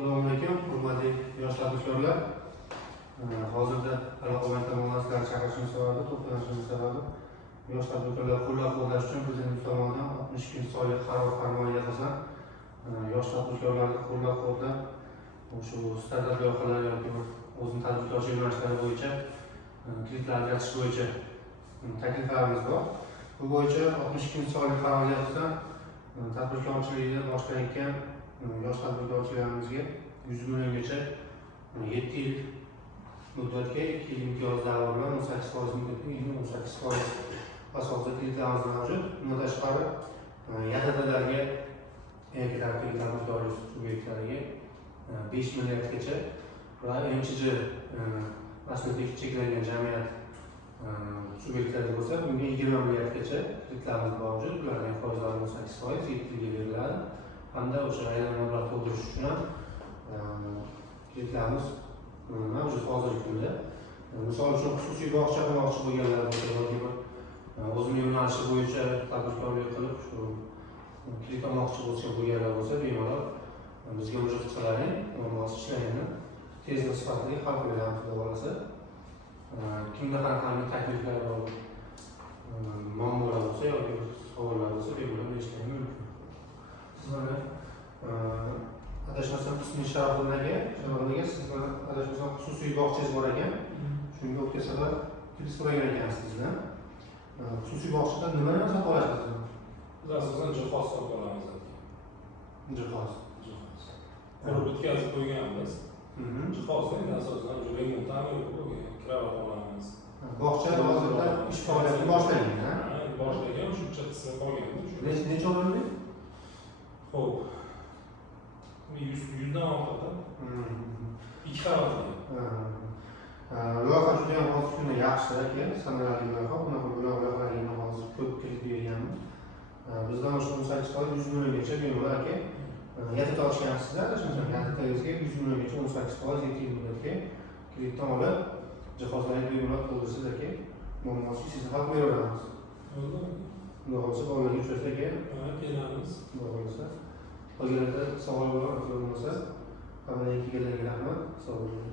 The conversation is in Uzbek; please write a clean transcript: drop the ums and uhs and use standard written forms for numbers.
Assalomu alaykum, hurmatli yosh tadbirkorlar. Hozirda aloqa tomonlaridan chaqirishimiz sababi, to'planishimiz sababi yosh tadbirkorlar qo'llab-quvvatlash uchun Prezident tomonidan 60 kun soylik qaror farmoniga asosan yosh tadbirkorlarni qo'llab-quvvatlab, shu startap loyihalari yoki o'zining tadbirkorchilik yo'nalishlari bo'yicha kliplar yaratish bo'yicha takliflarimiz bor. Bu bo'yicha 60 kun soylik qarorga asosan tadbirkorchilikni boshlayotgan yosh tadbirkorchilarimizga 100 milliongacha 7 yil muddatga 2 yil imtiyoz davri bilan 18% muddatga 18% asosida kreditlarimiz mavjud. Bundan tashqari YTTlarga yoki tadbirkorlik subyektlariga 5 milliardgacha va MChJ rasmiy cheklangan jamiyat subyektlari bo'lsa, bunga 20 milliardgacha kreditlarimiz mavjud. Ularning foizlari 18%, 7 yilga beriladi. Hamda o'sha aylanma mablag' to'ldirish uchun ham kreditlarimiz mavjud hozirgi kunda. Misol uchun xususiy bog'cha qurmoqchi bo'lganlar bo'lsa yoki o'zining yo'nalishi bo'yicha tadbirkorlik qilib shu kredit olmoqchi bo'lganlar bo'lsa, bemalol bizga murojaat qilsalaring, muammosi ishlarini tez va sifatli hal qilamiz xudo xolasa. Kimda qanday takliflar bor, muammolar bo'lsa yoki savollar bo'lsa, bemalol eshitishimiz mumkin. Siz mana adashmasam ismi Sharafdin aka, siz mana adashmasam xususiy bog'changiz bor ekan. Shunga o'tgan safar kredit so'ragan ekansiz bizdan. Xususiy bog'chadan nimalarni sotib olasiz? Biz asosan jihoz sotib olamiz. Jihoz. Qurib bitkazib qo'yganmiz. Jihozni endi asosan remontami yo'q, kirovat olamiz. Bog'cha hozirda ish faoliyatini boshlagan, Boshlagan, shuncha qismi qolgan. Necha o'rinli? Xo'p. 100 dan ortiq. 2 qavatli. Loyiha juda ham hozirgi kunda yaxshi aka, samarali loyiha. Bunaqa loyihalarga hozir ko'p kredit berilganmiz. Bizdan o'sha 18% 100 milliongacha beriladi aka. YTT ochgansizlar, YTT'ngizga 100 milliongacha 18% 7 yil muddatga kreditdan olib, jihozlarni bemalol to'ldirsiz aka. Muammosiz siz haq beraveramiz. Xudo xolasa bolalarga uchrashsa aka, kelamiz. Xudo xolasa. Qolganlarda savol bo'lsa, hammaga kelganlarga rahmat. Sog' bo'ling.